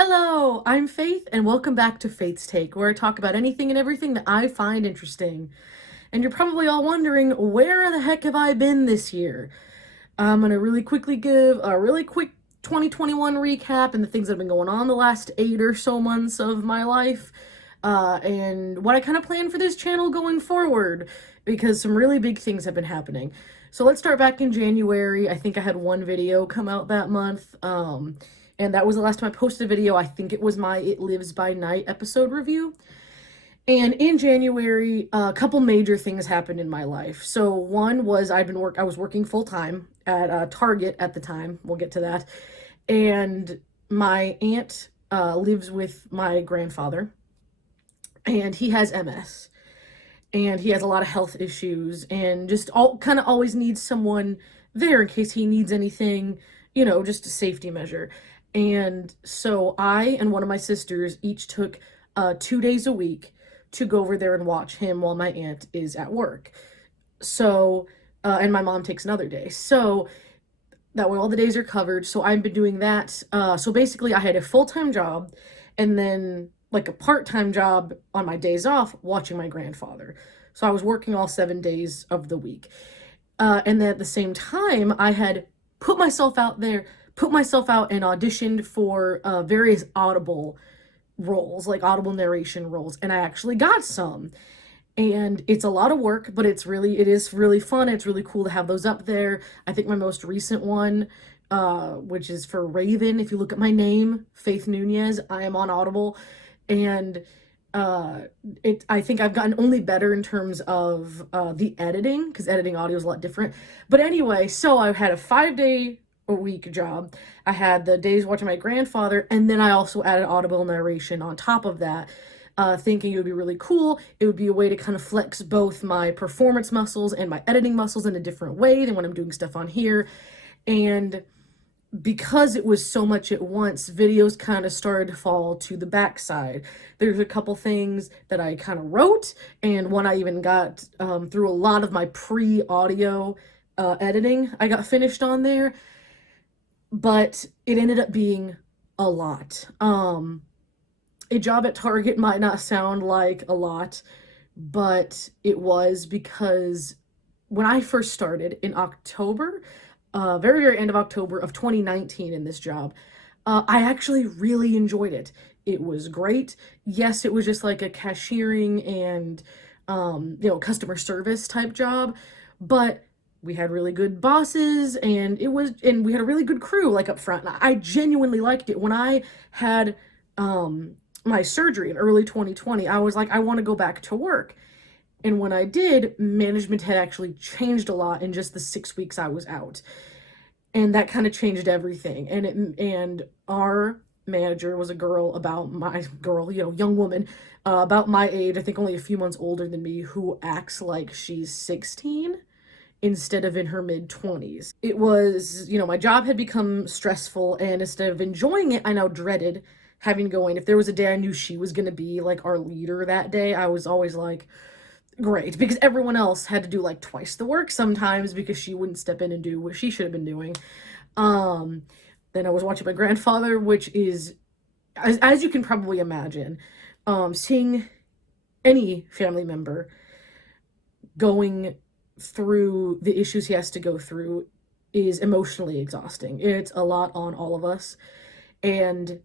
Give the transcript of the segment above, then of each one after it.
Hello, I'm Faith, and welcome back to Faith's Take, where I talk about anything and everything that I find interesting. And you're probably all wondering, where the heck have I been this year? I'm gonna really quickly give a really quick 2021 recap and the things that have been going on the last 8 or so months of my life, and what I kind of plan for this channel going forward, because some really big things have been happening. So let's start back in January. I think I had one video come out that month. And that was the last time I posted a video. I think it was my It Lives by Night episode review. And in January, a couple major things happened in my life. So one was I was working full time at Target at the time. We'll get to that. And my aunt lives with my grandfather, and he has MS, and he has a lot of health issues, and just all kind of always needs someone there in case he needs anything, just a safety measure. And so I and one of my sisters each took 2 days a week to go over there and watch him while my aunt is at work. So, and my mom takes another day. So that way all the days are covered. So I've been doing that. So basically, I had a full time job and then like a part time job on my days off watching my grandfather. So I was working all 7 days of the week. And then at the same time, I had put myself out and auditioned for various Audible roles, like Audible narration roles, and I actually got some. And it's a lot of work, but it is really fun. It's really cool to have those up there. I think my most recent one, which is for Raven, if you look at my name, Faith Nunez, I am on Audible. And uh I think I've gotten only better in terms of the editing, because editing audio is a lot different. But anyway, so I had a 5 day a week job. I had the days watching my grandfather, and then I also added Audible narration on top of that, thinking it would be really cool. It would be a way to kind of flex both my performance muscles and my editing muscles in a different way than when I'm doing stuff on here. And because it was so much at once, videos kind of started to fall to the backside. There's a couple things that I kind of wrote, and one I even got through a lot of my pre-audio editing. I got finished on there, but it ended up being a lot. A job at Target might not sound like a lot, but it was, because when I first started in October, very, very end of October of 2019 in this job, I actually really enjoyed it. It was great. Yes, it was just like a cashiering and, customer service type job, but we had really good bosses, and we had a really good crew like up front. And I genuinely liked it. When I had my surgery in early 2020, I was like, I want to go back to work. And when I did, management had actually changed a lot in just the 6 weeks I was out. And that kind of changed everything. And our manager was a girl about my girl, young woman, about my age, I think only a few months older than me, who acts like she's 16 instead of in her mid 20s. It was, my job had become stressful, and instead of enjoying it, I now dreaded having to go in. If there was a day I knew she was going to be like our leader that day, I was always like, great, because everyone else had to do like twice the work sometimes because she wouldn't step in and do what she should have been doing. Um, then I was watching my grandfather, which is, as you can probably imagine, seeing any family member going through the issues he has to go through is emotionally exhausting. It's a lot on all of us. And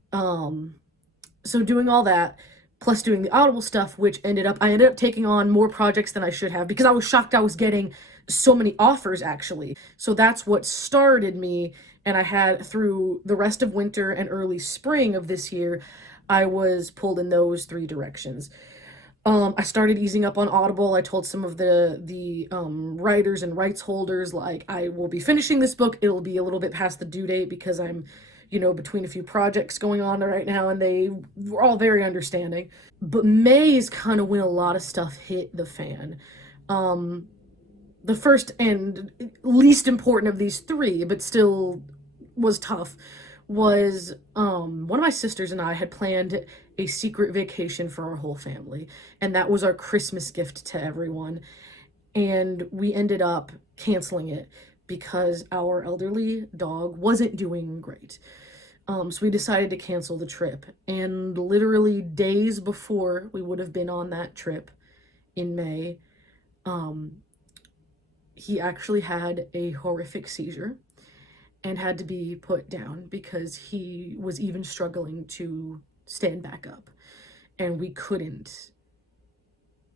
so doing all that, plus doing the Audible stuff, which I ended up taking on more projects than I should have, because I was shocked I was getting so many offers actually. So that's what started me. And I had, through the rest of winter and early spring of this year, I was pulled in those three directions. I started easing up on Audible. I told some of the writers and rights holders, like, I will be finishing this book. It'll be a little bit past the due date because I'm, between a few projects going on right now, and they were all very understanding. But May is kind of when a lot of stuff hit the fan. The first and least important of these three, but still was tough, was one of my sisters and I had planned a secret vacation for our whole family, and that was our Christmas gift to everyone. And we ended up canceling it because our elderly dog wasn't doing great. So we decided to cancel the trip. And literally days before we would have been on that trip in May, um, he actually had a horrific seizure and had to be put down because he was even struggling to stand back up. And we couldn't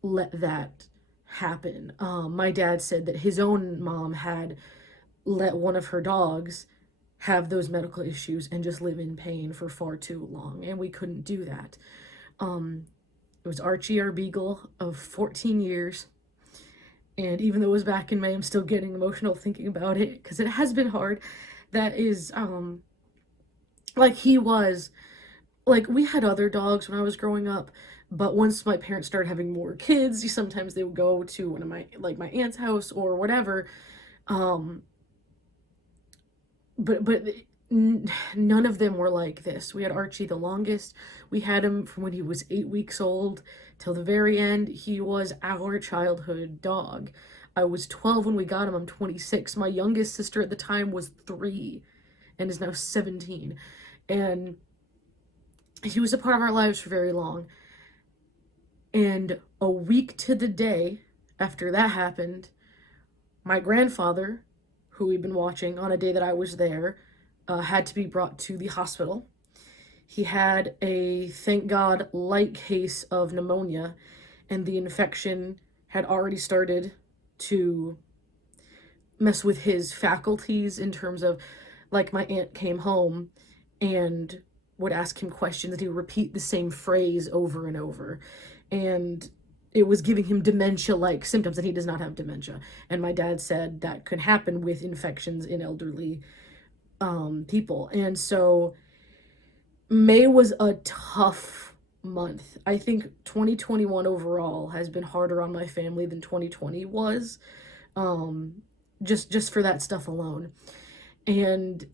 let that happen. My dad said that his own mom had let one of her dogs have those medical issues and just live in pain for far too long, and we couldn't do that. It was Archie, our beagle of 14 years, and even though it was back in May, I'm still getting emotional thinking about it because it has been hard. That is, like he was, like we had other dogs when I was growing up, but once my parents started having more kids, sometimes they would go to one of my, like my aunt's house or whatever. Um, but none of them were like this. We had Archie the longest. We had him from when he was 8 weeks old till the very end. He was our childhood dog. I was 12 when we got him. I'm 26. My youngest sister at the time was 3 and is now 17. And he was a part of our lives for very long. And a week to the day after that happened, my grandfather, who we'd been watching on a day that I was there, had to be brought to the hospital. He had a, thank God, light case of pneumonia, and the infection had already started to mess with his faculties in terms of, like, my aunt came home and would ask him questions and he would repeat the same phrase over and over. And it was giving him dementia-like symptoms, and he does not have dementia. And my dad said that could happen with infections in elderly people. And so May was a tough month. I think 2021 overall has been harder on my family than 2020 was, just for that stuff alone. And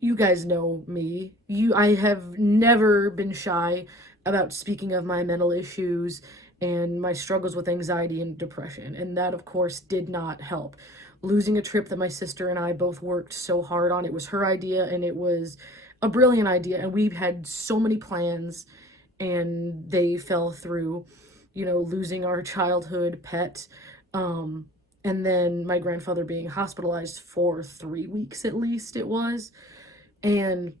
you guys know me. I have never been shy about speaking of my mental issues and my struggles with anxiety and depression. And that, of course, did not help. Losing a trip that my sister and I both worked so hard on. It was her idea and it was a brilliant idea. And we had so many plans and they fell through. Losing our childhood pet. And then my grandfather being hospitalized for 3 weeks at least, it was. And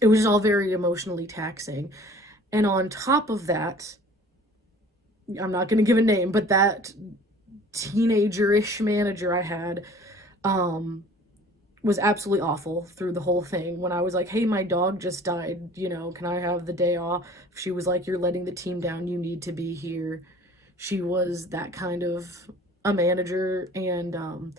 it was all very emotionally taxing. And on top of that, I'm not going to give a name, but that teenager-ish manager I had was absolutely awful through the whole thing. When I was like, hey, my dog just died, can I have the day off? She was like, you're letting the team down, you need to be here. She was that kind of a manager. And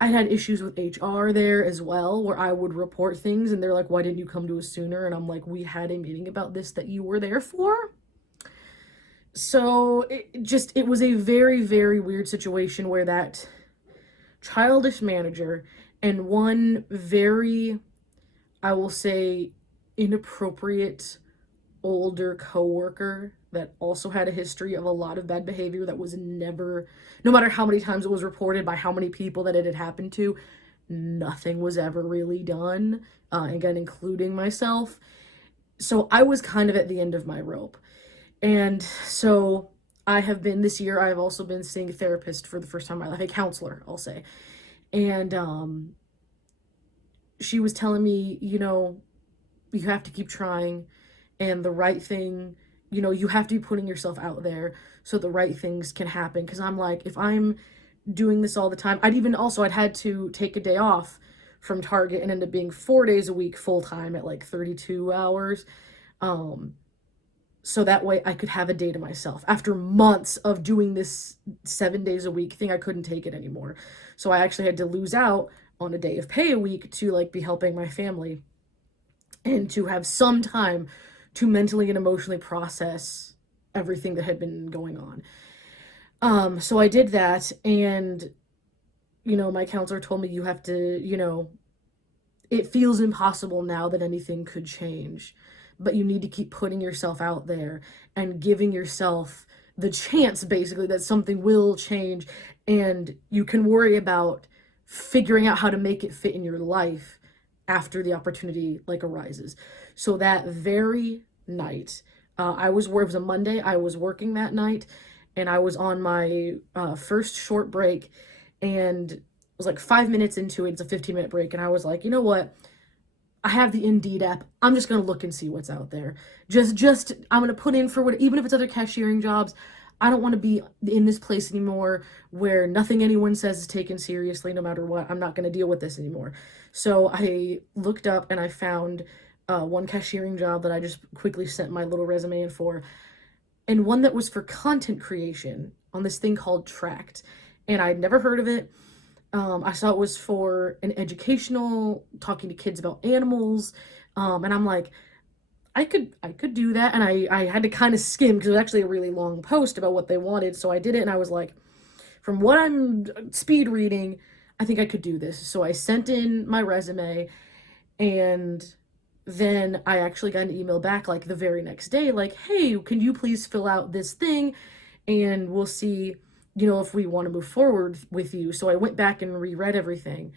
I had issues with HR there as well, where I would report things and they're like, why didn't you come to us sooner? And I'm like, we had a meeting about this that you were there for. So it was a very, very weird situation where that childish manager and one very, I will say, inappropriate older coworker that also had a history of a lot of bad behavior that was never, no matter how many times it was reported by how many people that it had happened to, nothing was ever really done, again, including myself. So I was kind of at the end of my rope. And so this year, I've also been seeing a therapist for the first time in my life, a counselor, I'll say. And she was telling me, you have to keep trying, and the right thing, you have to be putting yourself out there so the right things can happen. Because I'm like, if I'm doing this all the time, I'd had to take a day off from Target and end up being 4 days a week full time at like 32 hours. So that way I could have a day to myself. After months of doing this 7 days a week thing, I couldn't take it anymore. So I actually had to lose out on a day of pay a week to like be helping my family and to have some time to mentally and emotionally process everything that had been going on. So I did that, and my counselor told me, you have to, it feels impossible now that anything could change, but you need to keep putting yourself out there and giving yourself the chance, basically, that something will change, and you can worry about figuring out how to make it fit in your life after the opportunity like arises. So that very night, it was a Monday. I was working that night, and I was on my first short break, and it was like 5 minutes into it. It's a 15-minute break, and I was like, you know what? I have the Indeed app. I'm just gonna look and see what's out there. Just I'm gonna put in for what, even if it's other cashiering jobs. I don't want to be in this place anymore where nothing anyone says is taken seriously no matter what. I'm not gonna deal with this anymore. So I looked up and I found one cashiering job that I just quickly sent my little resume in for, and one that was for content creation on this thing called Tracked. And I'd never heard of it. I saw it was for an educational, talking to kids about animals. And I'm like, I could do that. And I had to kind of skim because it was actually a really long post about what they wanted. So I did it, and I was like, from what I'm speed reading, I think I could do this. So I sent in my resume, and then I actually got an email back like the very next day, like, hey, can you please fill out this thing, and we'll see, if we want to move forward with you. So I went back and reread everything,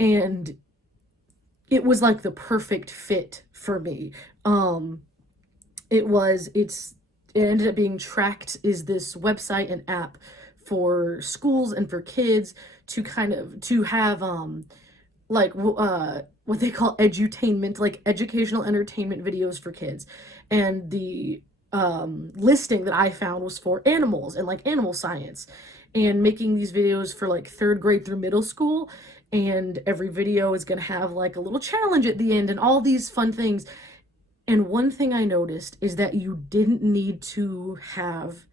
and it was like the perfect fit for me. Um, it ended up being Tracked is this website and app for schools and for kids to kind of to have like what they call edutainment, like educational entertainment videos for kids. And the listing that I found was for animals and like animal science, and making these videos for like third grade through middle school. And every video is going to have like a little challenge at the end and all these fun things. And one thing I noticed is that you didn't need to have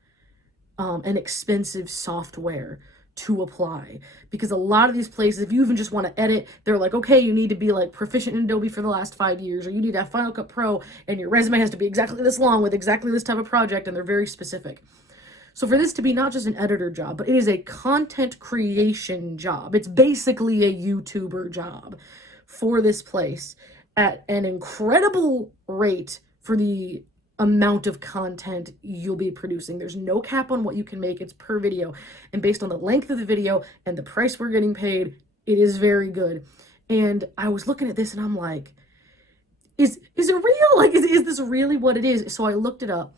an expensive software to apply, because a lot of these places, if you even just want to edit, they're like, okay, you need to be like proficient in Adobe for the last 5 years, or you need to have Final Cut Pro, and your resume has to be exactly this long with exactly this type of project, and they're very specific. So for this to be not just an editor job, but it is a content creation job. It's basically a YouTuber job for this place at an incredible rate for the amount of content you'll be producing. There's no cap on what you can make. It's per video. And based on the length of the video and the price we're getting paid, it is very good. And I was looking at this and I'm like, is it real? Like, is this really what it is? So I looked it up,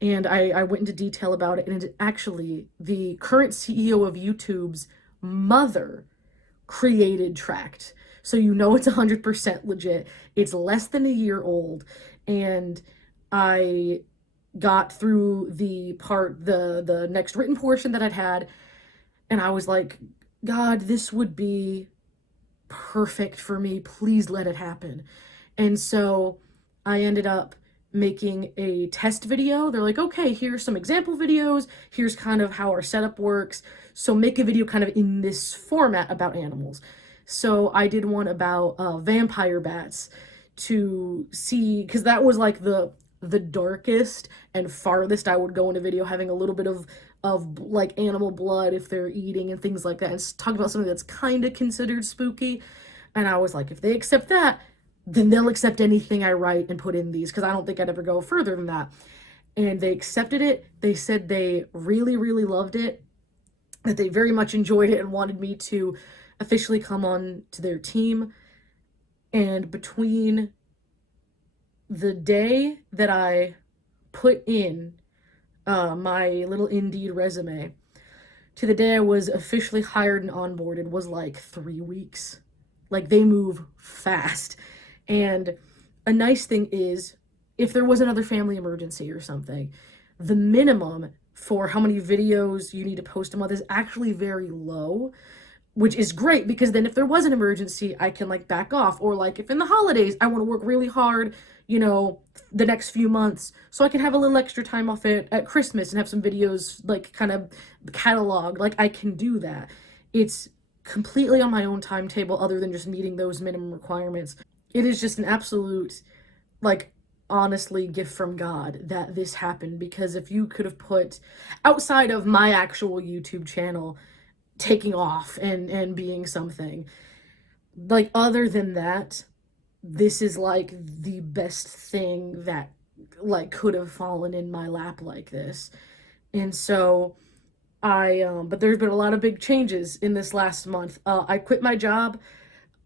and I went into detail about it. And it actually, the current CEO of YouTube's mother created Tracked. So it's 100% legit. It's less than a year old. And I got through the next written portion that I'd had, and I was like, God, this would be perfect for me. Please let it happen. And so I ended up making a test video. They're like, okay, here's some example videos. Here's kind of how our setup works. So make a video kind of in this format about animals. So I did one about vampire bats, to see, because that was like the darkest and farthest I would go in a video, having a little bit of like animal blood if they're eating and things like that, and talk about something that's kind of considered spooky. And I was like, if they accept that, then they'll accept anything I write and put in these, because I don't think I'd ever go further than that. And they accepted it. They said they really, really loved it, that they very much enjoyed it and wanted me to officially come on to their team. And between the day that I put in my little Indeed resume to the day I was officially hired and onboarded was like 3 weeks. Like, they move fast. And a nice thing is, if there was another family emergency or something, the minimum for how many videos you need to post a month is actually very low, which is great, because then if there was an emergency, I can like back off. Or like if in the holidays I want to work really hard, the next few months, so I can have a little extra time off at Christmas and have some videos like kind of catalog, like I can do that. It's completely on my own timetable, other than just meeting those minimum requirements. It is just an absolute, like, honestly, gift from God that this happened, because if you could have put, outside of my actual YouTube channel taking off and being something, like, other than that, this is like the best thing that like could have fallen in my lap like this. And so but there's been a lot of big changes in this last month. I quit my job.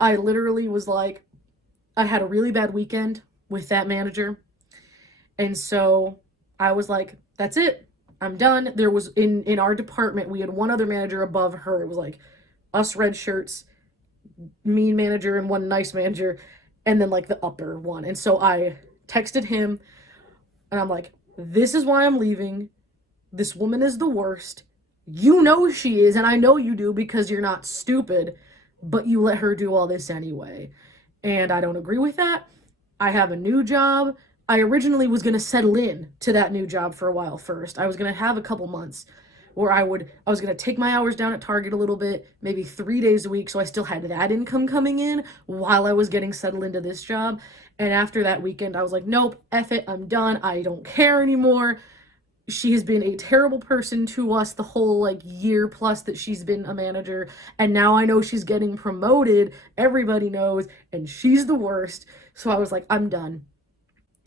I literally was like, I had a really bad weekend with that manager. And so I was like, that's it. I'm done. There was in our department, we had one other manager above her. It was like us red shirts, mean manager and one nice manager, and then like the upper one. And so I texted him and I'm like, this is why I'm leaving. This woman is the worst. You know she is, and I know you do because you're not stupid, but you let her do all this anyway. And I don't agree with that. I have a new job. I originally was going to settle in to that new job for a while first. I was going to have a couple months where I was going to take my hours down at Target a little bit, maybe 3 days a week, so I still had that income coming in while I was getting settled into this job. And after that weekend, I was like, nope, F it, I'm done. I don't care anymore. She has been a terrible person to us the whole like year plus that she's been a manager, and now I know she's getting promoted. Everybody knows, and she's the worst. So I was like, I'm done.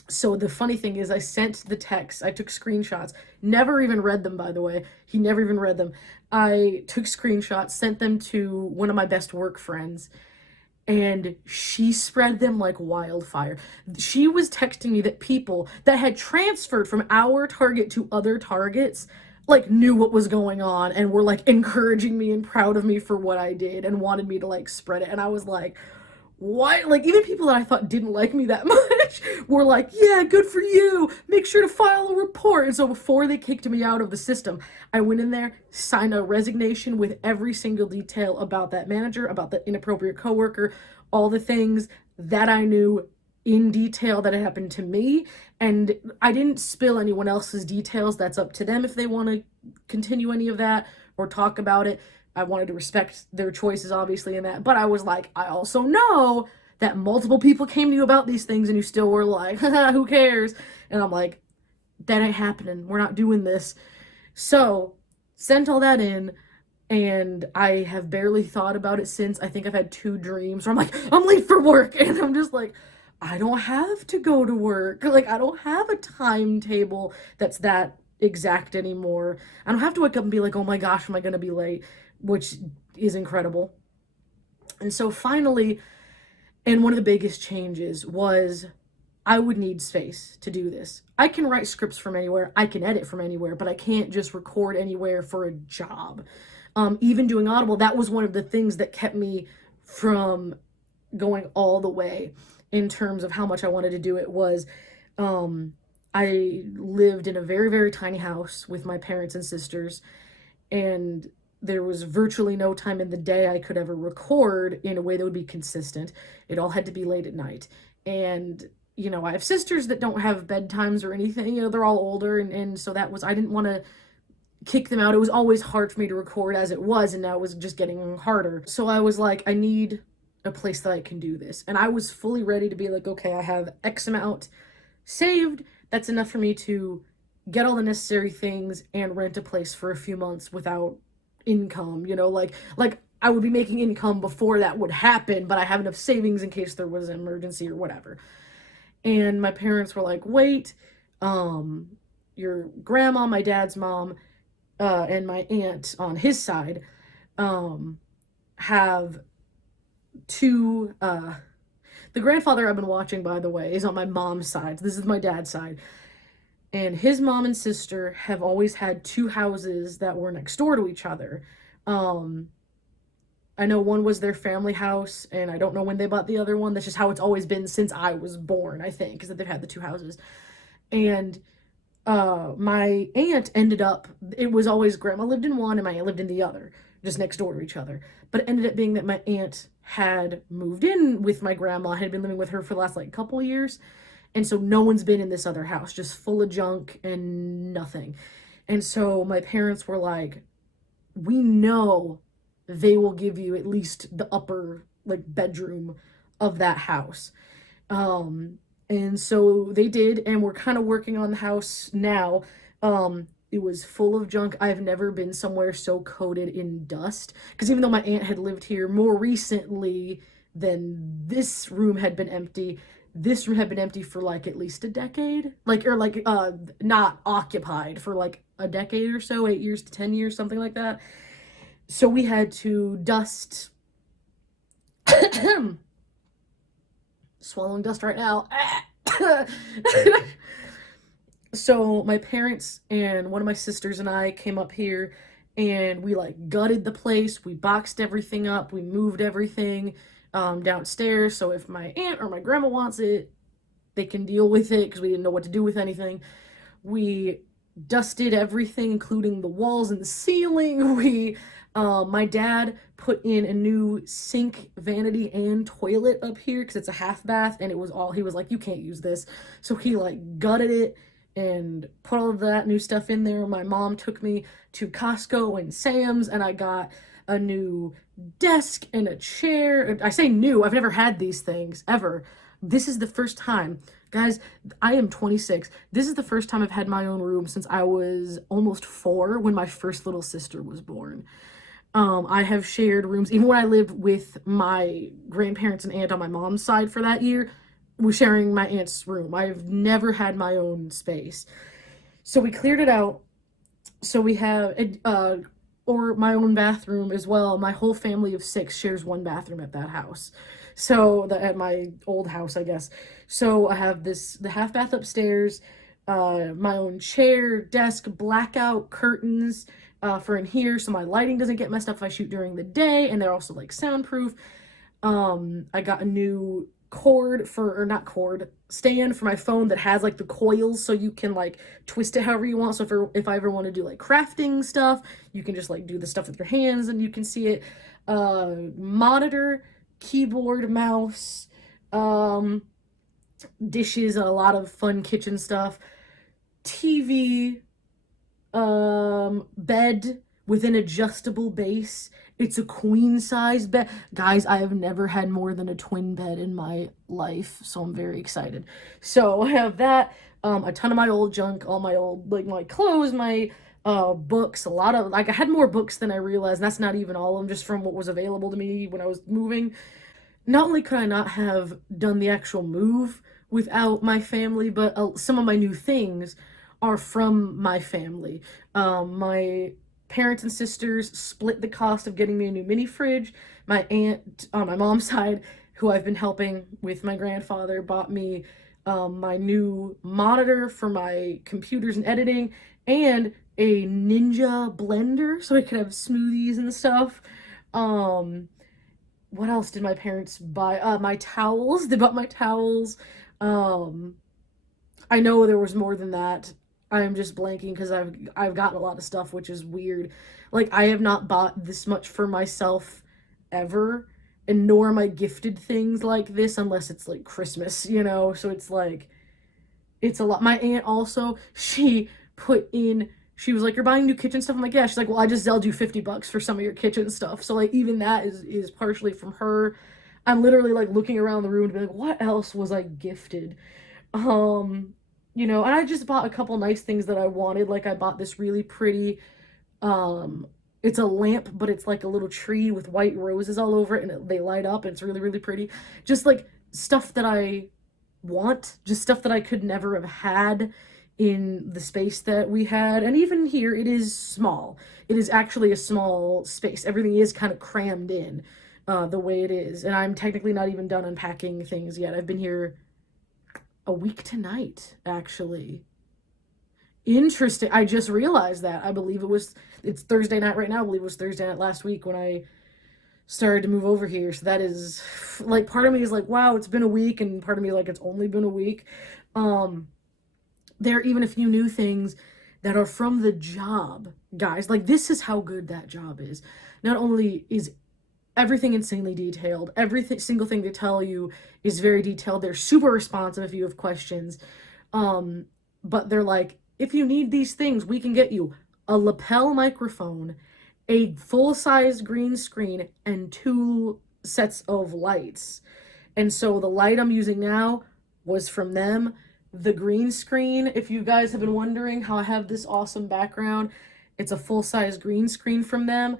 So the funny thing is, I sent the text, I took screenshots, never even read them, by the way. He never even read them. I took screenshots, sent them to one of my best work friends, and she spread them like wildfire. She was texting me that people that had transferred from our Target to other Targets like knew what was going on and were like encouraging me and proud of me for what I did and wanted me to like spread it. And I was like, what? Like, even people that I thought didn't like me that much were like, yeah, good for you. Make sure to file a report. And so before they kicked me out of the system, I went in there, signed a resignation with every single detail about that manager, about the inappropriate coworker, all the things that I knew in detail that had happened to me. And I didn't spill anyone else's details. That's up to them if they want to continue any of that or talk about it. I wanted to respect their choices, obviously, in that. But I was like, I also know that multiple people came to you about these things and you still were like, who cares? And I'm like, that ain't happening. We're not doing this. So, sent all that in, and I have barely thought about it since. I think I've had 2 dreams where I'm like, I'm late for work. And I'm just like, I don't have to go to work. Like, I don't have a timetable that's that exact anymore. I don't have to wake up and be like, oh my gosh, am I going to be late? Which is incredible. And so finally, and one of the biggest changes was I would need space to do this. I can write scripts from anywhere, I can edit from anywhere, but I can't just record anywhere for a job. Even doing Audible, that was one of the things that kept me from going all the way in terms of how much I wanted to do it was I lived in a very, very tiny house with my parents and sisters, and there was virtually no time in the day I could ever record in a way that would be consistent. It all had to be late at night. And, you know, I have sisters that don't have bedtimes or anything. You know, they're all older. And so that was, I didn't want to kick them out. It was always hard for me to record as it was. And now it was just getting harder. So I was like, I need a place that I can do this. And I was fully ready to be like, okay, I have X amount saved. That's enough for me to get all the necessary things and rent a place for a few months without income, you know, like I would be making income before that would happen, but I have enough savings in case there was an emergency or whatever. And my parents were like, wait, your grandma, my dad's mom, and my aunt on his side, have 2, the grandfather I've been watching, by the way, is on my mom's side. This is my dad's side. And his mom and sister have always had 2 houses that were next door to each other. I know one was their family house, and I don't know when they bought the other one. That's just how it's always been since I was born, I think, is that they've had the 2 houses. And my aunt ended up, it was always grandma lived in one and my aunt lived in the other, just next door to each other. But it ended up being that my aunt had moved in with my grandma, had been living with her for the last like couple of years. And so no one's been in this other house, just full of junk and nothing. And so my parents were like, we know they will give you at least the upper like bedroom of that house. And so they did, and we're kind of working on the house now. It was full of junk. I've never been somewhere so coated in dust. Because even though my aunt had lived here more recently than this room had been empty, this room had been empty for like at least a decade. Not occupied for like a decade or so, 8 years to 10 years, something like that. So we had to dust Swallowing dust right now. So my parents and one of my sisters and I came up here and we like gutted the place. We boxed everything up. We moved everything downstairs. So if my aunt or my grandma wants it, they can deal with it because we didn't know what to do with anything. We dusted everything, including the walls and the ceiling. My dad put in a new sink, vanity, and toilet up here because it's a half bath, and it was all, he was like, you can't use this. So he like gutted it and put all of that new stuff in there. My mom took me to Costco and Sam's, and I got a new desk and a chair. I say new, I've never had these things ever. This is the first time. Guys, I am 26. This is the first time I've had my own room since I was almost 4 when my first little sister was born. I have shared rooms, even when I lived with my grandparents and aunt on my mom's side for that year, was sharing my aunt's room. I've never had my own space. So we cleared it out. So we have or my own bathroom as well. My whole family of 6 shares one bathroom at that house. So at my old house, I guess. So I have the half bath upstairs, my own chair, desk, blackout curtains for in here, so my lighting doesn't get messed up if I shoot during the day, and they're also like soundproof. I got a new stand for my phone that has like the coils so you can like twist it however you want. So if I ever want to do like crafting stuff, you can just like do the stuff with your hands and you can see it. Monitor, keyboard, mouse, dishes, a lot of fun kitchen stuff, TV, bed with an adjustable base. It's a queen size bed. Guys, I have never had more than a twin bed in my life, so I'm very excited. So I have that, a ton of my old junk, all my old, like my clothes, my books, a lot of, like I had more books than I realized. That's not even all of them, just from what was available to me when I was moving. Not only could I not have done the actual move without my family, but some of my new things are from my family. My parents and sisters split the cost of getting me a new mini fridge. My aunt on my mom's side, who I've been helping with my grandfather, bought me my new monitor for my computers and editing, and a Ninja blender so I could have smoothies and stuff. What else did my parents buy? My towels. They bought my towels. Um, I know there was more than that. I'm just blanking because I've gotten a lot of stuff, which is weird. Like I have not bought this much for myself ever, and nor am I gifted things like this unless it's like Christmas, you know? So it's like it's a lot. My aunt also, she was like, you're buying new kitchen stuff. I'm like, yeah. She's like, well, I just zelled you $50 for some of your kitchen stuff. So like even that is partially from her. I'm literally like looking around the room and be like, what else was I gifted? And I just bought a couple nice things that I wanted. Like I bought this really pretty, it's a lamp, but it's like a little tree with white roses all over it, and they light up, and it's really, really pretty. Just like stuff that I want, just stuff that I could never have had in the space that we had. And even here, it is small. It is actually a small space. Everything is kind of crammed in the way it is. And I'm technically not even done unpacking things yet. I've been here a week tonight, actually. Interesting. I just realized that. It's Thursday night right now. I believe it was Thursday night last week when I started to move over here. So that is, like, part of me is like, wow, it's been a week, and part of me is like, it's only been a week. There are even a few new things that are from the job, guys. Like, this is how good that job is. Not only is everything insanely detailed, single thing they tell you is very detailed. They're super responsive if you have questions. But they're like, if you need these things, we can get you a lapel microphone, a full-size green screen, and 2 sets of lights. And so the light I'm using now was from them. The green screen, if you guys have been wondering how I have this awesome background, it's a full-size green screen from them.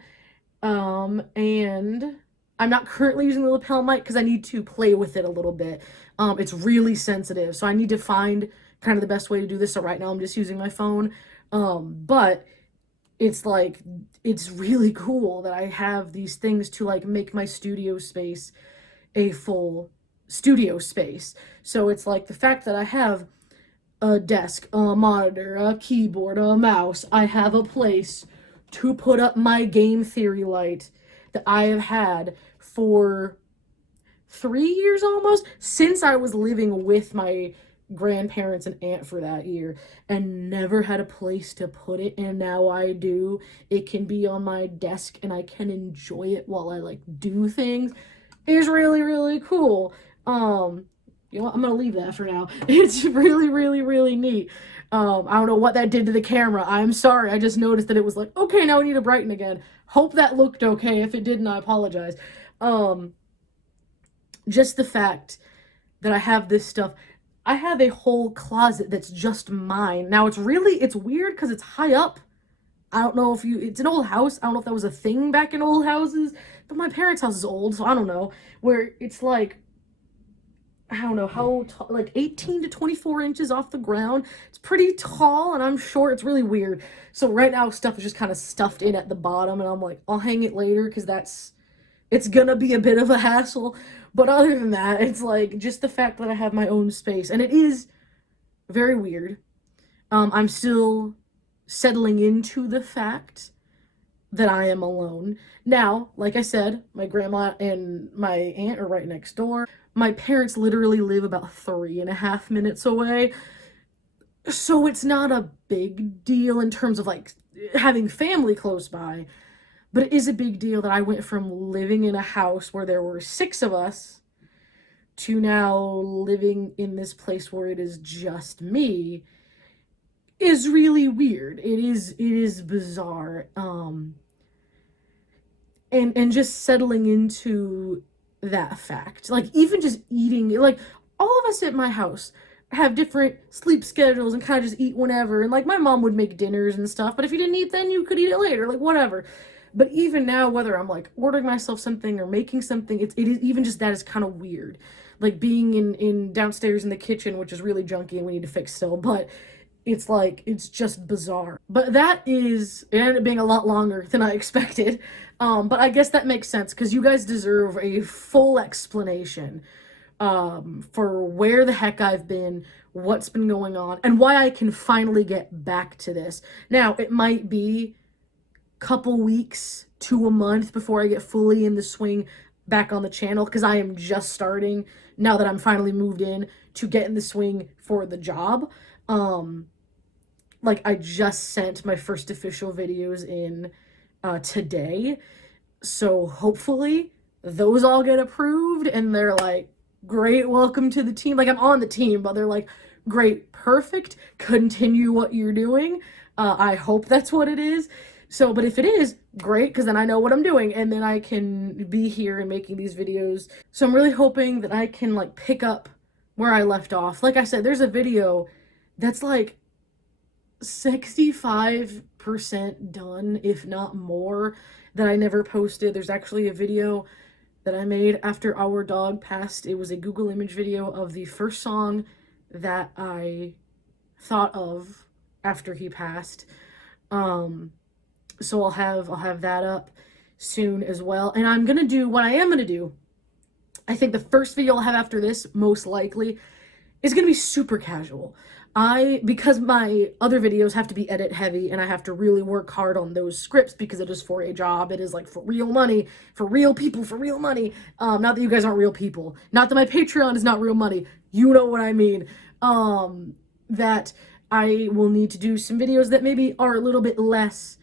And I'm not currently using the lapel mic because I need to play with it a little bit. It's really sensitive, so I need to find kind of the best way to do this. So right now I'm just using my phone. But it's like, it's really cool that I have these things to like make my studio space a full studio space. So it's like the fact that I have a desk, a monitor, a keyboard, a mouse, I have a place to put up my game theory light that I have had for 3 years almost, since I was living with my grandparents and aunt for that year, and never had a place to put it, and now I do. It can be on my desk and I can enjoy it while I like do things. It's really, really cool. You know what? I'm gonna leave that for now. It's really, really, really neat. I don't know what that did to the camera. I'm sorry. I just noticed that it was like, okay, now we need to brighten again. Hope that looked okay. If it didn't, I apologize. Um, just the fact that I have this stuff. I have a whole closet that's just mine. Now it's weird because it's high up. I don't know if it's an old house. I don't know if that was a thing back in old houses, but my parents' house is old, so I don't know. Where it's like, I don't know how tall, like 18 to 24 inches off the ground. It's pretty tall, and I'm short. It's really weird. So right now stuff is just kind of stuffed in at the bottom, and I'm like, I'll hang it later because it's gonna be a bit of a hassle. But other than that, it's like just the fact that I have my own space, and it is very weird. I'm still settling into the fact that I am alone. Now, like I said, my grandma and my aunt are right next door. My parents literally live about 3.5 minutes away. So it's not a big deal in terms of like having family close by. But it is a big deal that I went from living in a house where there were 6 of us to now living in this place where it is just me is really weird. It is bizarre. And just settling into that fact. Like even just eating, like all of us at my house have different sleep schedules and kind of just eat whenever. And like my mom would make dinners and stuff, but if you didn't eat then, you could eat it later, like whatever. But even now, whether I'm like ordering myself something or making something, it is even just that is kind of weird. Like being in downstairs in the kitchen, which is really junky and we need to fix still, but it's like it's just bizarre. But it ended up being a lot longer than I expected. But I guess that makes sense because you guys deserve a full explanation for where the heck I've been, what's been going on, and why I can finally get back to this. Now, it might be a couple weeks to a month before I get fully in the swing back on the channel because I am just starting now that I'm finally moved in to get in the swing for the job. Like I just sent my first official videos in today, so hopefully those all get approved and they're like, great, welcome to the team. Like I'm on the team, but they're like, great, perfect, continue what you're doing. I hope that's what it is. So, but if it is, great, because then I know what I'm doing and then I can be here and making these videos. So I'm really hoping that I can like pick up where I left off. Like I said, there's a video that's like 65% done, if not more, that I never posted. There's actually a video that I made after our dog passed. It was a Google image video of the first song that I thought of after he passed. So I'll have that up soon as well. And I'm gonna do what I am gonna do. I think the first video I'll have after this, most likely, is gonna be super casual. Because my other videos have to be edit heavy and I have to really work hard on those scripts because it is for a job. It is like for real money, for real people, for real money. Not that you guys aren't real people. Not that my Patreon is not real money. You know what I mean. That I will need to do some videos that maybe are a little bit less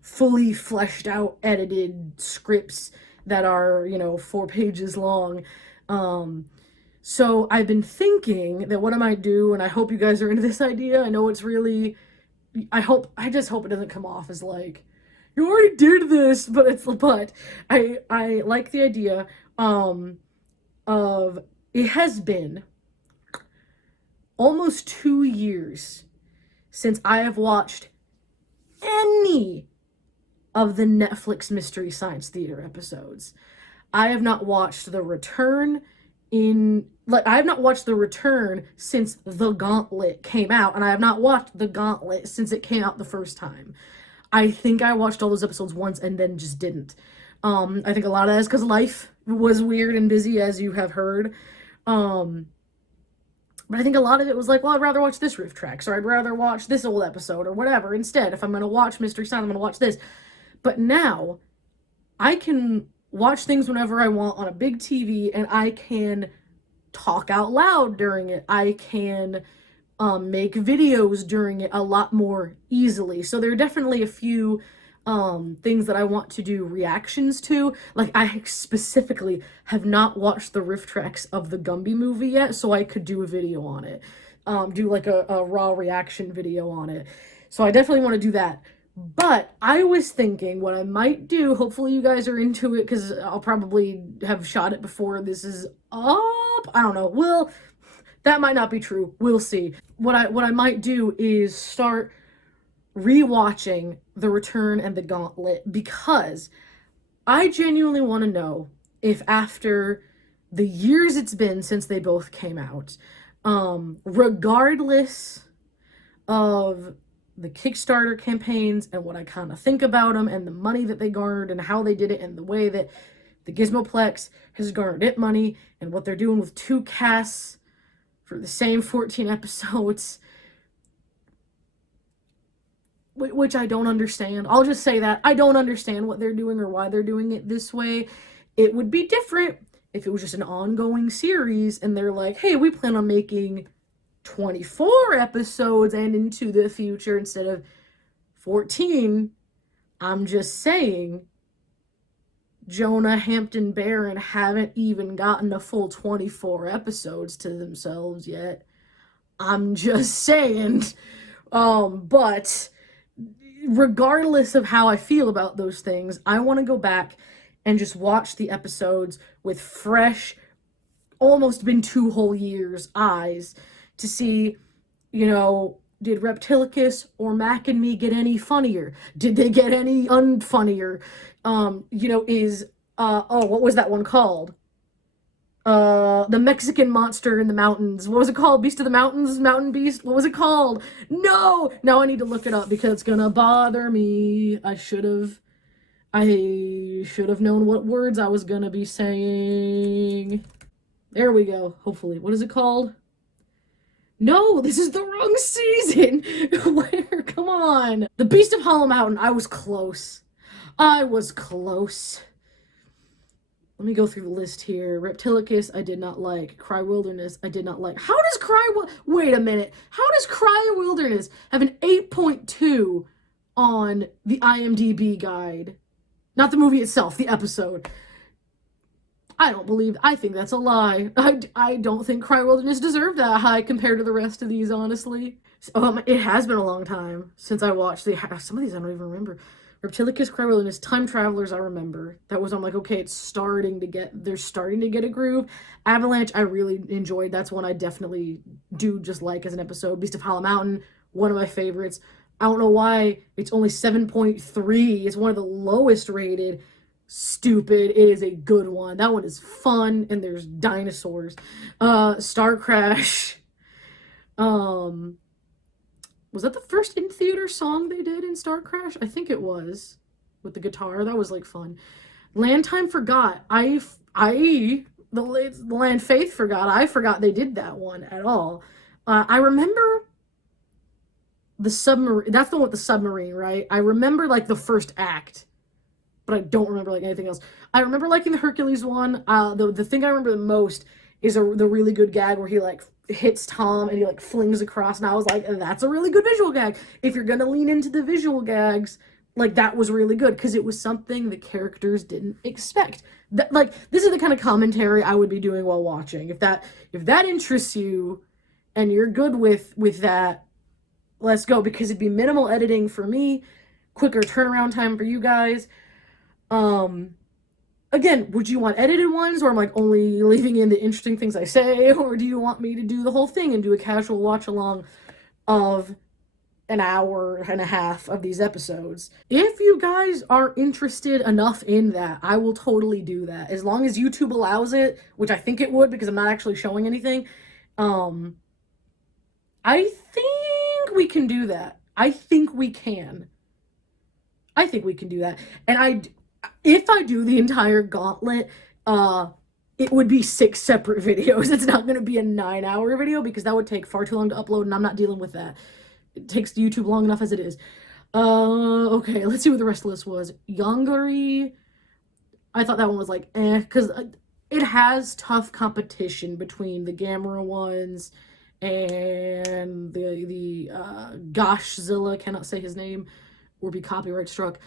fully fleshed out, edited scripts that are, 4 pages long. So I've been thinking that what I might do, and I hope you guys are into this idea. I know it's really, I just hope it doesn't come off as like, you already did this, but I like the idea, of, it has been almost 2 years since I have watched any of the Netflix Mystery Science Theater episodes. I have not watched The Return I have not watched The Return since The Gauntlet came out, and I have not watched The Gauntlet since it came out the first time. I think I watched all those episodes once and then just didn't. I think a lot of that is because life was weird and busy, as you have heard. Um, but I think a lot of it was like, well, I'd rather watch this RiffTrax, or I'd rather watch this old episode, or whatever. Instead, if I'm going to watch Mystery Science, I'm going to watch this. But now, I can watch things whenever I want on a big TV, and I can talk out loud during it. I can make videos during it a lot more easily. So there are definitely a few things that I want to do reactions to. Like, I specifically have not watched the RiffTrax of the Gumby movie yet, so I could do a video on it. Do like a raw reaction video on it. So I definitely want to do that. But I was thinking what I might do, hopefully you guys are into it, because I'll probably have shot it before this is up. I don't know. Well, that might not be true. We'll see. What I might do is start rewatching The Return and The Gauntlet, because I genuinely want to know if, after the years it's been since they both came out, regardless of the Kickstarter campaigns and what I kind of think about them and the money that they garnered and how they did it and the way that the Gizmoplex has garnered it money and what they're doing with 2 casts for the same 14 episodes, which I don't understand. I'll just say that. I don't understand what they're doing or why they're doing it this way. It would be different if it was just an ongoing series and they're like, hey, we plan on making 24 episodes and into the future instead of 14. I'm just saying, Jonah, Hampton Baron haven't even gotten a full 24 episodes to themselves yet. I'm just saying. But regardless of how I feel about those things, I want to go back and just watch the episodes with fresh, almost been 2 whole years eyes, to see, did Reptilicus or Mac and Me get any funnier? Did they get any unfunnier? What was that one called? The Mexican monster in the mountains. What was it called? Beast of the Mountains? Mountain Beast? What was it called? No! Now I need to look it up because it's gonna bother me. I should have known what words I was gonna be saying. There we go, hopefully. What is it called? No, this is the wrong season! Where? Come on! The Beast of Hollow Mountain. I was close. Let me go through the list here. Reptilicus, I did not like. Cry Wilderness, I did not like. Wait a minute. How does Cry Wilderness have an 8.2 on the IMDb guide? Not the movie itself, the episode. I think that's a lie. I don't think Cry Wilderness deserved that high compared to the rest of these, honestly. It has been a long time since I watched some of these I don't even remember. Reptilicus, Cry Wilderness, Time Travelers, I remember. That was, I'm like, okay, they're starting to get a groove. Avalanche, I really enjoyed. That's one I definitely do just like as an episode. Beast of Hollow Mountain, one of my favorites. I don't know why it's only 7.3. It's one of the lowest rated. Stupid. It is a good one. That one is fun, and there's dinosaurs. Star Crash. Was that the first in-theater song they did in Star Crash? I think it was. With the guitar. That was, like, fun. Land Time Forgot. The Land Faith Forgot. I forgot they did that one at all. I remember the submarine. That's the one with the submarine, right? I remember, like, the first act. But I don't remember, like, anything else. I remember liking the Hercules one. The thing I remember the most is the really good gag where he, like, hits Tom and he, like, flings across. And I was like, that's a really good visual gag. If you're going to lean into the visual gags, like, that was really good. Because it was something the characters didn't expect. This is the kind of commentary I would be doing while watching. If that interests you and you're good with that, let's go. Because it'd be minimal editing for me. Quicker turnaround time for you guys. Again, would you want edited ones, or am I only leaving in the interesting things I say, or do you want me to do the whole thing and do a casual watch along of an hour and a half of these episodes? If you guys are interested enough in that, I will totally do that, as long as YouTube allows it, which I think it would, because I'm not actually showing anything. I think we can do that. I think we can do that. And if I do the entire gauntlet, uh, it would be 6 separate videos. It's not going to be a 9-hour video because that would take far too long to upload, and I'm not dealing with that. It takes YouTube long enough as it is. Okay, let's see what the rest of the list was. Yongari, I thought that one was like, because it has tough competition between the Gamera ones and the Goshzilla, cannot say his name or be copyright struck.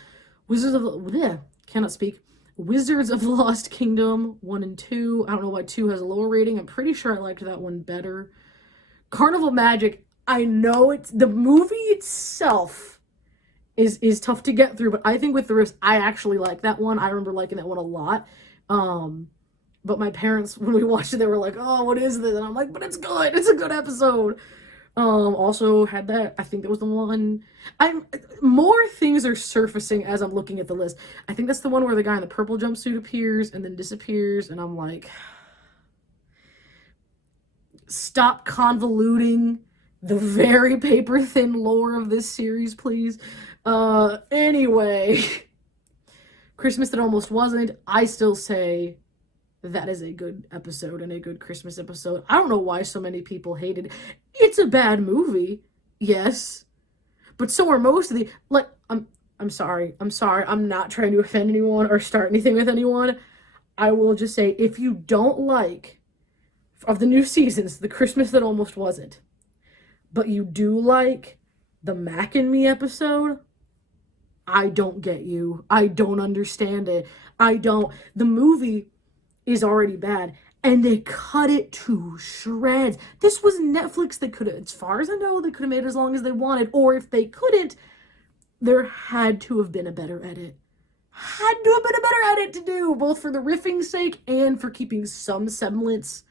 Cannot speak. Wizards of the Lost Kingdom 1 and 2. I don't know why 2 has a lower rating. I'm pretty sure I liked that one better. Carnival Magic, I know it's the movie itself is tough to get through, but I think with the rest, I actually like that one. I remember liking that one a lot. But my parents, when we watched it, they were like, "Oh, what is this?" And I'm like, "But it's good. It's a good episode." Also had that. I think that was the one. More things are surfacing as I'm looking at the list. I think that's the one where the guy in the purple jumpsuit appears and then disappears, and I'm like, stop convoluting the very paper thin lore of this series, please. Anyway, Christmas That Almost Wasn't. I still say that is a good episode and a good Christmas episode. I don't know why so many people hated it. It's a bad movie, yes, but so are most of the, like, I'm sorry. I'm not trying to offend anyone or start anything with anyone. I will just say, if you don't like, of the new seasons, the Christmas That Almost Wasn't, but you do like the Mac and Me episode, I don't get you. I don't understand it. The movie is already bad, and they cut it to shreds. This was Netflix. That could have, as far as I know, they could have made it as long as they wanted, or if they couldn't, there had to have been a better edit. Had to have been a better edit to do, both for the riffing's sake and for keeping some semblance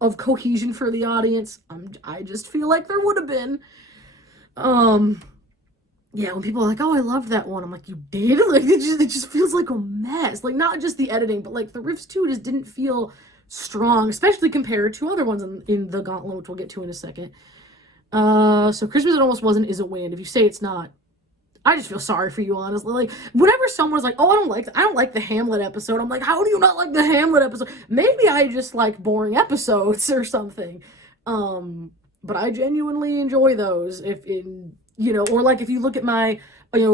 of cohesion for the audience. I just feel like there would have been. Yeah, when people are like, "Oh, I loved that one," I'm like, "You did?" Like, it just feels like a mess. Like, not just the editing, but like the riffs too just didn't feel strong, especially compared to other ones in the Gauntlet, which we'll get to in a second. So Christmas That Almost Wasn't is a win. If you say it's not, I just feel sorry for you, honestly. Like, whenever someone's like, "Oh, I don't like the Hamlet episode," I'm like, "How do you not like the Hamlet episode?" Maybe I just like boring episodes or something. But I genuinely enjoy those. Or like if you look at my,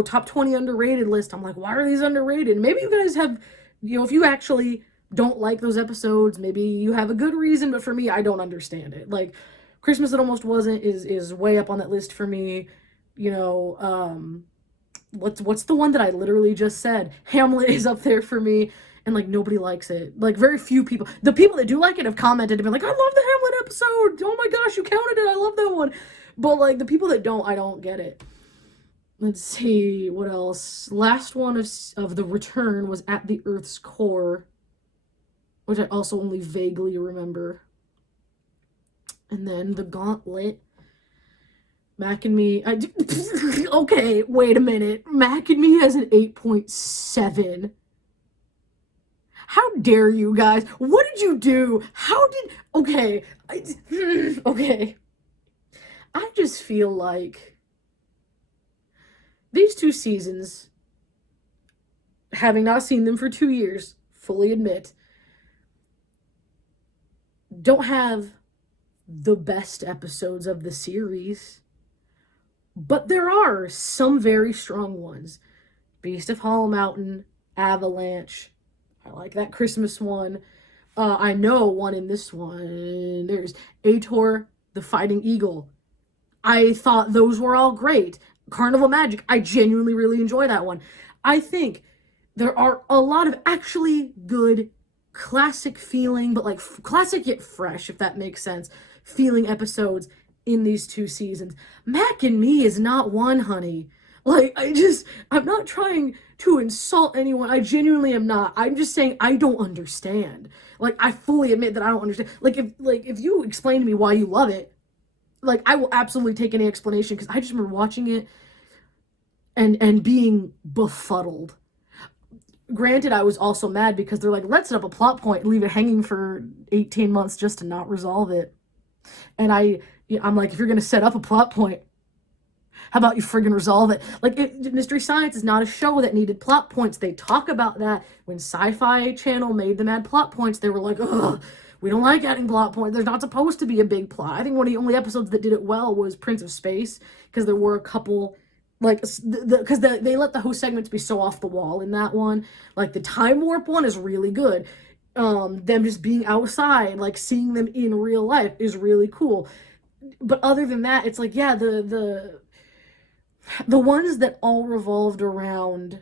top 20 underrated list, I'm like, why are these underrated? Maybe you guys have, if you actually don't like those episodes, maybe you have a good reason, but for me, I don't understand it. Like, Christmas That Almost Wasn't is way up on that list for me. What's the one that I literally just said? Hamlet is up there for me, and like nobody likes it. Like, very few people. The people that do like it have commented and been like, "I love the Hamlet episode. Oh my gosh, you counted it. I love that one." But like the people that don't, I don't get it. Let's see what else. Last one of the return was At the Earth's Core, which I also only vaguely remember. And then the Gauntlet. Mac and Me. Okay, wait a minute. Mac and Me has an 8.7. How dare you guys? What did you do? Okay. Okay. I just feel like these 2 seasons, having not seen them for 2 years, fully admit, don't have the best episodes of the series. But there are some very strong ones. Beast of Hollow Mountain, Avalanche. I like that Christmas one. I know one in this one. There's Ator, the Fighting Eagle. I thought those were all great. Carnival Magic, I genuinely really enjoy that one. I think there are a lot of actually good, classic feeling, but like classic yet fresh, if that makes sense, feeling episodes in these 2 seasons. Mac and Me is not one, honey. Like, I'm not trying to insult anyone. I genuinely am not. I'm just saying I don't understand. Like, I fully admit that I don't understand. Like, if you explain to me why you love it, like, I will absolutely take any explanation, because I just remember watching it and being befuddled. Granted, I was also mad because they're like, let's set up a plot point and leave it hanging for 18 months just to not resolve it. And I'm like, if you're going to set up a plot point, How about you friggin' resolve it? Like, Mystery Science is not a show that needed plot points. They talk about that. When Sci-Fi Channel made them add plot points, they were like, ugh, we don't like adding plot points. There's not supposed to be a big plot. I think one of the only episodes that did it well was Prince of Space, because there were a couple, like, because they let the host segments be so off the wall in that one. Like, the time warp one is really good. Them just being outside, like, seeing them in real life is really cool. But other than that, it's like, yeah, the ones that all revolved around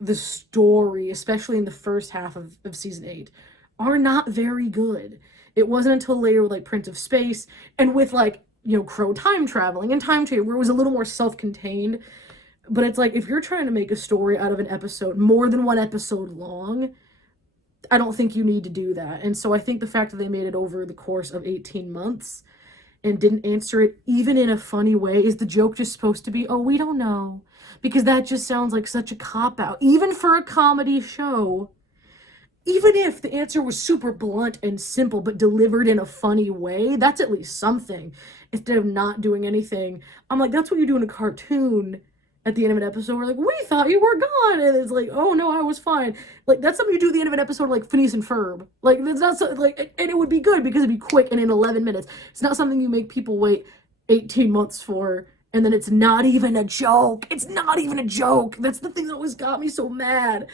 the story, especially in the first half of season 8, are not very good. It wasn't until later with like Prince of Space and with like, you know, Crow time traveling and time travel where it was a little more self-contained. But it's like, if you're trying to make a story out of an episode more than one episode long, I don't think you need to do that. And so I think the fact that they made it over the course of 18 months and didn't answer it even in a funny way, is the joke just supposed to be, oh, we don't know? Because that just sounds like such a cop-out. Even for a comedy show, even if the answer was super blunt and simple but delivered in a funny way, that's at least something. Instead of not doing anything, I'm like, that's what you do in a cartoon at the end of an episode. We're like, we thought you were gone, and it's like, oh no, I was fine. Like, that's something you do at the end of an episode, like Phineas and Ferb. Like, that's not so, like, and it would be good because it'd be quick and in 11 minutes. It's not something you make people wait 18 months for, and then it's not even a joke. It's not even a joke. That's the thing that always got me so mad.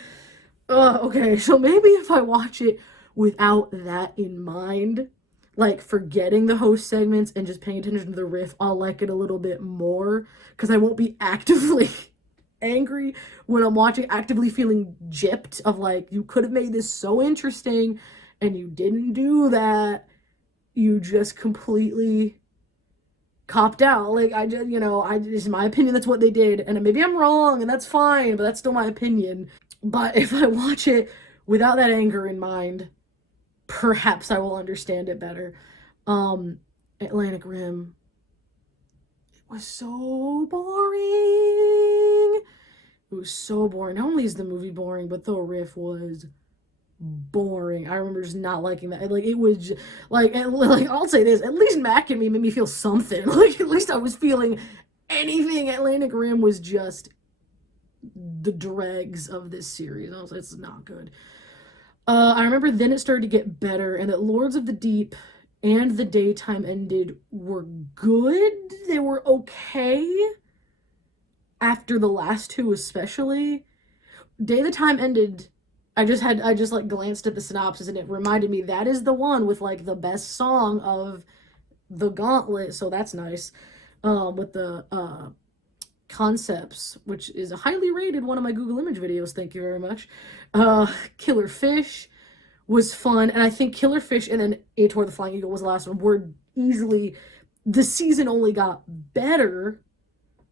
Okay, so maybe if I watch it without that in mind, like forgetting the host segments and just paying attention to the riff, I'll like it a little bit more because I won't be actively angry when I'm watching, actively feeling gypped of like, you could have made this so interesting and you didn't do that. You just completely copped out. Like, I just, you know, it's my opinion, that's what they did. And maybe I'm wrong and that's fine, but that's still my opinion. But if I watch it without that anger in mind, perhaps I will understand it better. Atlantic Rim. It was so boring. It was so boring. Not only is the movie boring, but the riff was boring. I remember just not liking that. Like, it was just, like I'll say this, at least Mac and Me made me feel something. Like, at least I was feeling anything. Atlantic Rim was just the dregs of this series. I was like, it's not good. I remember then it started to get better, and that Lords of the Deep and The Daytime Ended were good. They were okay after the last two, especially. Day the Time Ended, I just like glanced at the synopsis and it reminded me that is the one with like the best song of the Gauntlet, so that's nice. With the Concepts, which is a highly rated one of my Google image videos, thank you very much. Killer Fish was fun, and I think Killer Fish and then Ator the Flying Eagle was the last one, were easily, the season only got better,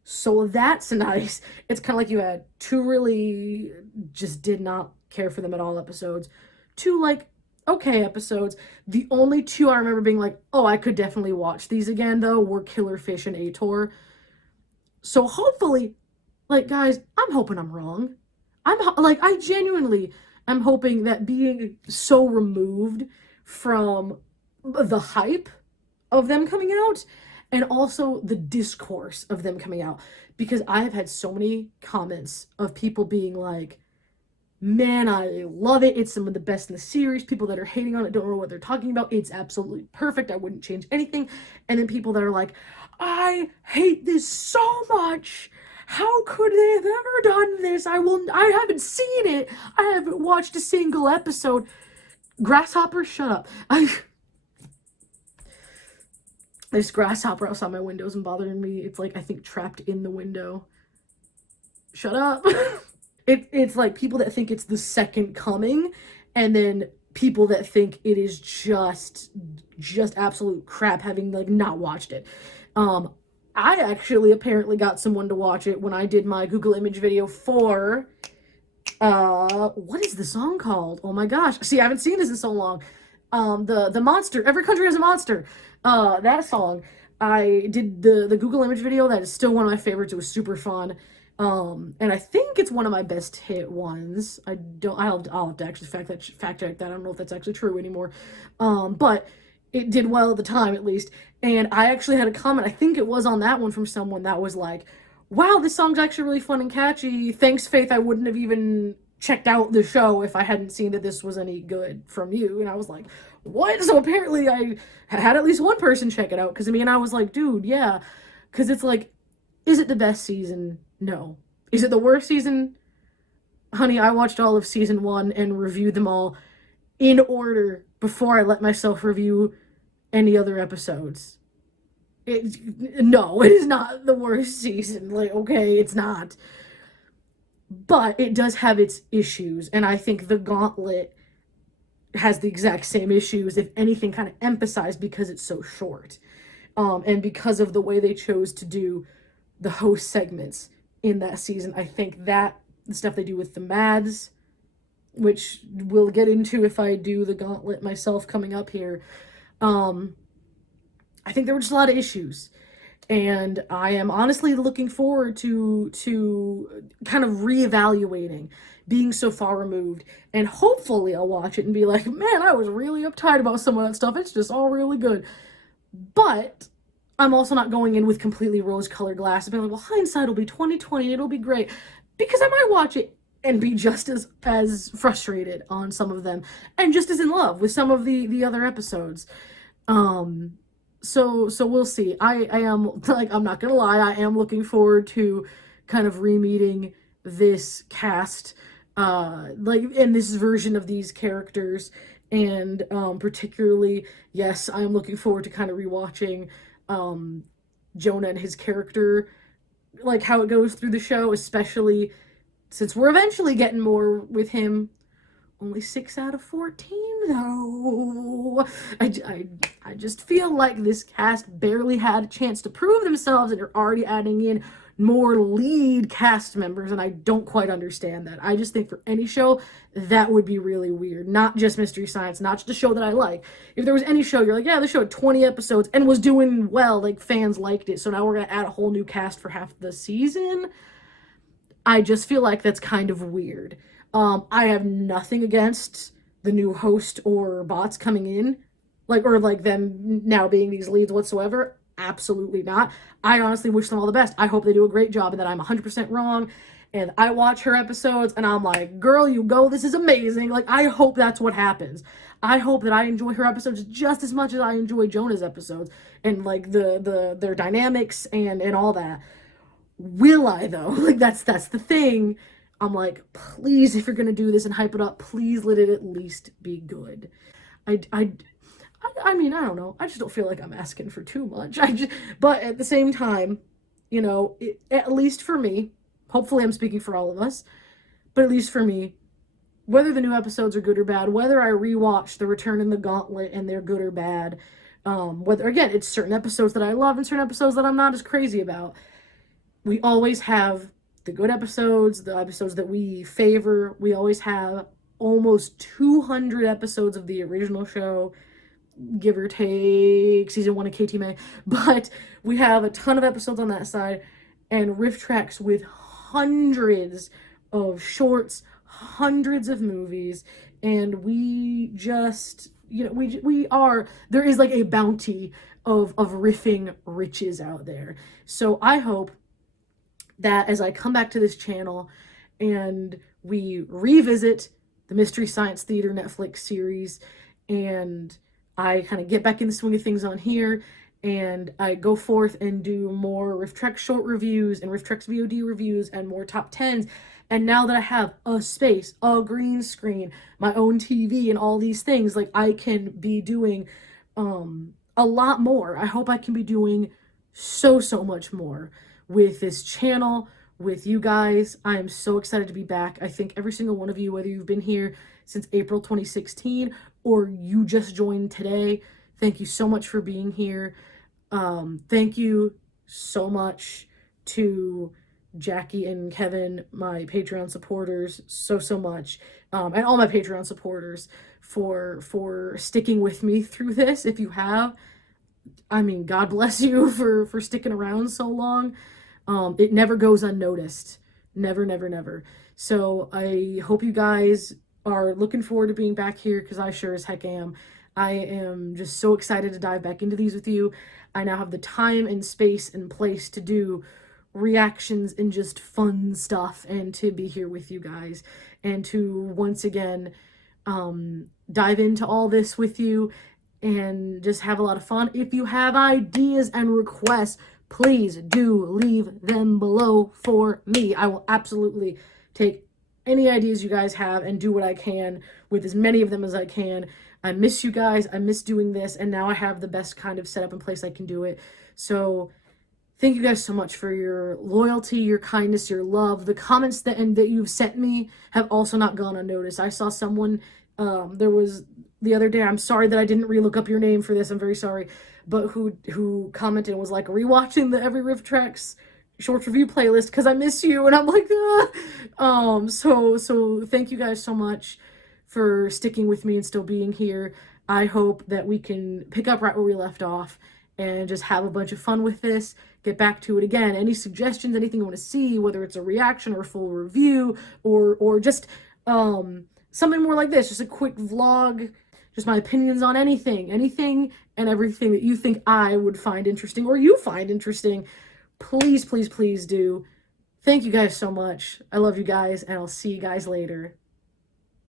so that's nice. It's kind of like you had two really just did not care for them at all episodes, two like okay episodes. The only two I remember being like, oh, I could definitely watch these again though, were Killer Fish and Ator. So hopefully, like, guys, I'm hoping I'm wrong. I genuinely am hoping that being so removed from the hype of them coming out and also the discourse of them coming out, because I have had so many comments of people being like, man, I love it. It's some of the best in the series. People that are hating on it don't know what they're talking about. It's absolutely perfect. I wouldn't change anything. And then people that are like, I hate this so much. How could they have ever done this? I haven't seen it. I haven't watched a single episode. Grasshopper, shut up. There's grasshopper outside my windows and bothering me. It's like, I think, trapped in the window. Shut up. It's like people that think it's the second coming, and then people that think it is just absolute crap, having like not watched it. I actually apparently got someone to watch it when I did my Google image video for what is the song called? Oh my gosh. See, I haven't seen this in so long. The monster, Every Country Has a Monster. That song. I did the Google image video. That is still one of my favorites. It was super fun. And I think it's one of my best hit ones. I'll have to actually fact check that. I don't know if that's actually true anymore. But it did well at the time, at least. And I actually had a comment, I think it was on that one, from someone that was like, wow, this song's actually really fun and catchy. Thanks, Faith. I wouldn't have even checked out the show if I hadn't seen that this was any good from you. And I was like, what? So apparently I had at least one person check it out. Because I mean, I was like, dude, yeah. Because it's like, is it the best season? No. Is it the worst season? Honey, I watched all of season 1 and reviewed them all in order before I let myself review any other episodes. No, it is not the worst season. Like, okay, it's not. But it does have its issues, and I think the Gauntlet has the exact same issues, if anything, kind of emphasized because it's so short. And because of the way they chose to do the host segments in that season, I think that the stuff they do with the Mads, which we'll get into if I do the Gauntlet myself coming up here, I think there were just a lot of issues. And I am honestly looking forward to kind of reevaluating being so far removed, and hopefully I'll watch it and be like, man, I was really uptight about some of that stuff. It's just all really good. But I'm also not going in with completely rose-colored glasses, being like, well, hindsight will be 2020, it'll be great, because I might watch it and be just as frustrated on some of them, and just as in love with some of the other episodes. So we'll see. I am, like, I'm not gonna lie, I am looking forward to kind of re-meeting this cast, like, in this version of these characters, and particularly, yes, I'm looking forward to kind of rewatching Jonah and his character, like how it goes through the show, especially since we're eventually getting more with him. Only 6 out of 14, though. I just feel like this cast barely had a chance to prove themselves, and you're already adding in more lead cast members, and I don't quite understand that. I just think for any show, that would be really weird. Not just Mystery Science, not just a show that I like. If there was any show, you're like, yeah, this show had 20 episodes and was doing well, like, fans liked it, so now we're gonna add a whole new cast for half the season. I just feel like that's kind of weird. I have nothing against the new host or bots coming in, like, or like them now being these leads whatsoever. Absolutely not. I honestly wish them all the best. I hope they do a great job and that I'm 100% wrong. And I watch her episodes and I'm like, girl, you go, this is amazing. Like, I hope that's what happens. I hope that I enjoy her episodes just as much as I enjoy Jonah's episodes, and like their dynamics and all that. Will I though? Like, that's the thing. I'm like, please, if you're gonna do this and hype it up, please let it at least be good. I, I, I mean, I don't know. I just don't feel like I'm asking for too much. But at the same time, at least for me, hopefully I'm speaking for all of us, but at least for me, whether the new episodes are good or bad, whether I rewatch The Return and the Gauntlet and they're good or bad, whether, again, it's certain episodes that I love and certain episodes that I'm not as crazy about, we always have the good episodes, the episodes that we favor. We always have almost 200 episodes of the original show, give or take season 1 of KTMA, but we have a ton of episodes on that side, and riff tracks with hundreds of shorts, hundreds of movies, and we just, there is like a bounty of riffing riches out there. So I hope that as I come back to this channel and we revisit the Mystery Science Theater Netflix series, and I kind of get back in the swing of things on here, and I go forth and do more RiffTrex short reviews and RiffTrex VOD reviews and more top 10s. And now that I have a space, a green screen, my own TV, and all these things, like, I can be doing a lot more. I hope I can be doing so much more with this channel, with you guys. I am so excited to be back. I think every single one of you, whether you've been here since April 2016 or you just joined today, thank you so much for being here. Thank you so much to Jackie and Kevin, my Patreon supporters, so much, and all my Patreon supporters for sticking with me through this. If you have, I mean, God bless you for sticking around so long. It never goes unnoticed. Never, never, never. So I hope you guys are looking forward to being back here, because I sure as heck am. I am just so excited to dive back into these with you. I now have the time and space and place to do reactions and just fun stuff, and to be here with you guys and to once again dive into all this with you and just have a lot of fun. If you have ideas and requests, please do leave them below for me. I will absolutely take any ideas you guys have and do what I can with as many of them as I can. I miss you guys. I miss doing this, and now I have the best kind of setup in place I can do it. So thank you guys so much for your loyalty, your kindness, your love. The comments that you've sent me have also not gone unnoticed. I saw someone, there was the other day, I'm sorry that I didn't relook up your name for this, I'm very sorry, but who commented and was like, rewatching the Every Riff Tracks short review playlist because I miss you, and I'm like, so thank you guys so much for sticking with me and still being here. I hope that we can pick up right where we left off and just have a bunch of fun with this, get back to it again. Any suggestions, anything you want to see, whether it's a reaction or a full review, or just something more like this, just a quick vlog, just my opinions on anything and everything that you think I would find interesting or you find interesting, please, please, please do. Thank you guys so much. I love you guys, and I'll see you guys later.